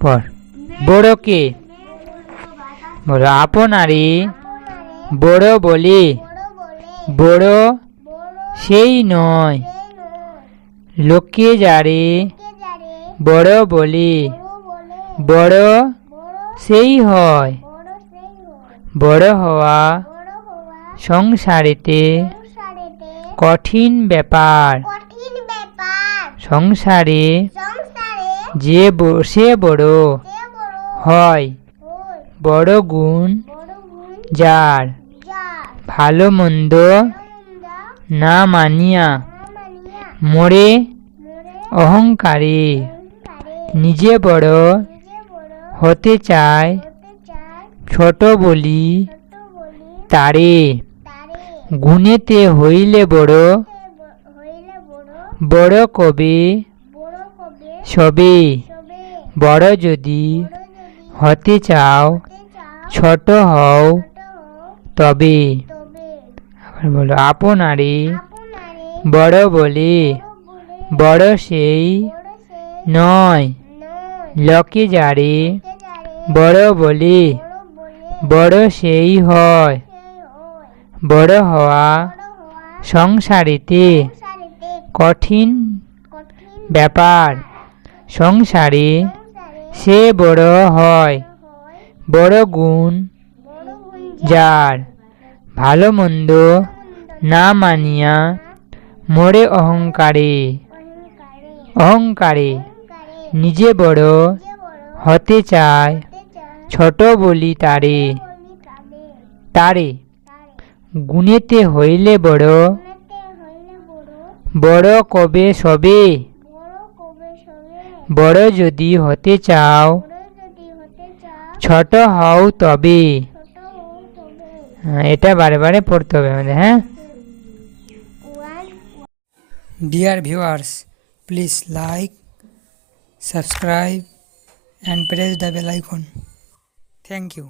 পর। বড় কে? বলো আপনারই। বড় বলি। বড় সেই নয়। লোকে যারে বড় বলি। বড় সেই হয়। বড় হওয়া সংসারেতে কঠিন ব্যাপার। সংসারে যে সে বড় হয়, বড় গুণ যার, ভালো মন্দ না মানিয়া মোরে অহংকারী, নিজে বড় হতে চায় ছোট বলি তারে, গুণেতে হইলে বড় বড় কবে সবে বড় যদি হতে চাও, ছোট হও তবে। বলো আপনারে বড় বলে বড় সেই নয়। লোকে যারে বড় বলে বড় সেই হয়। বড় হওয়া সংসারেতে কঠিন ব্যাপার। সংসারে সে বড় হয়। বড় গুণ যার। ভালো মন্দ না মানিয়া মোরে অহংকারে। অহংকারে নিজে বড় হতে চায়, ছোট বলি তারে। তারে গুণেতে হইলে বড়। বড় কবে সবে? বড় যদি হতে চাও ছোট হও তবে হ্যাঁ, এটা বারে বারে পড়তে হবে আমাদের হ্যাঁ Dear viewers, please like, subscribe, and press the bell icon. Thank you.